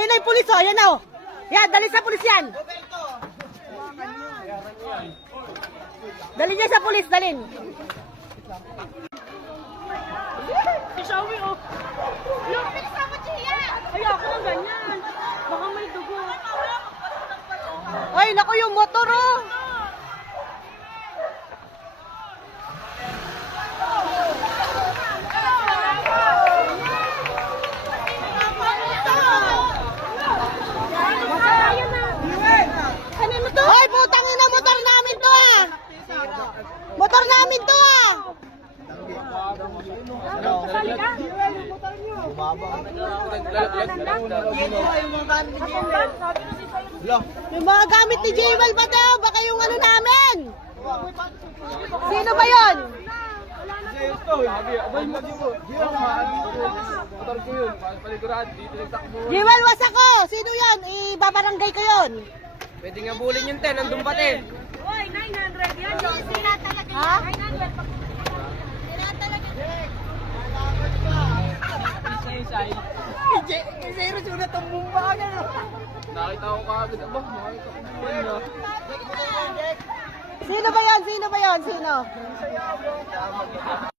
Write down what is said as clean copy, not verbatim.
Ayun na yung pulis, oh. Ayan na, oh. Yan, dali sa pulis yan. Dali niya sa pulis, dalin. Si Shawi, oh. Lupit sa mo, Chia! Ay, ako lang ganyan. Baka may dugo. Ay, naku yung motor, oh. Kanino to? Hoy, putang ina, motor namin to, ah. Motor namin to, ah. Sali ka? Yung mga gamit ni Jewel ba daw? Baka yung ano namin. Sino ba yon? Jewel, wasak ko. Sino yon? Ibabarangay ko yon. Pwede nga bulin yung 10, nandun pa 10. Uy, 900 yan. Sila talaga. Ha? 900. Sila talaga. Nakita ko kagad. Aba, nakita ko na. Sino ba yon? Sino ba yon? Sino?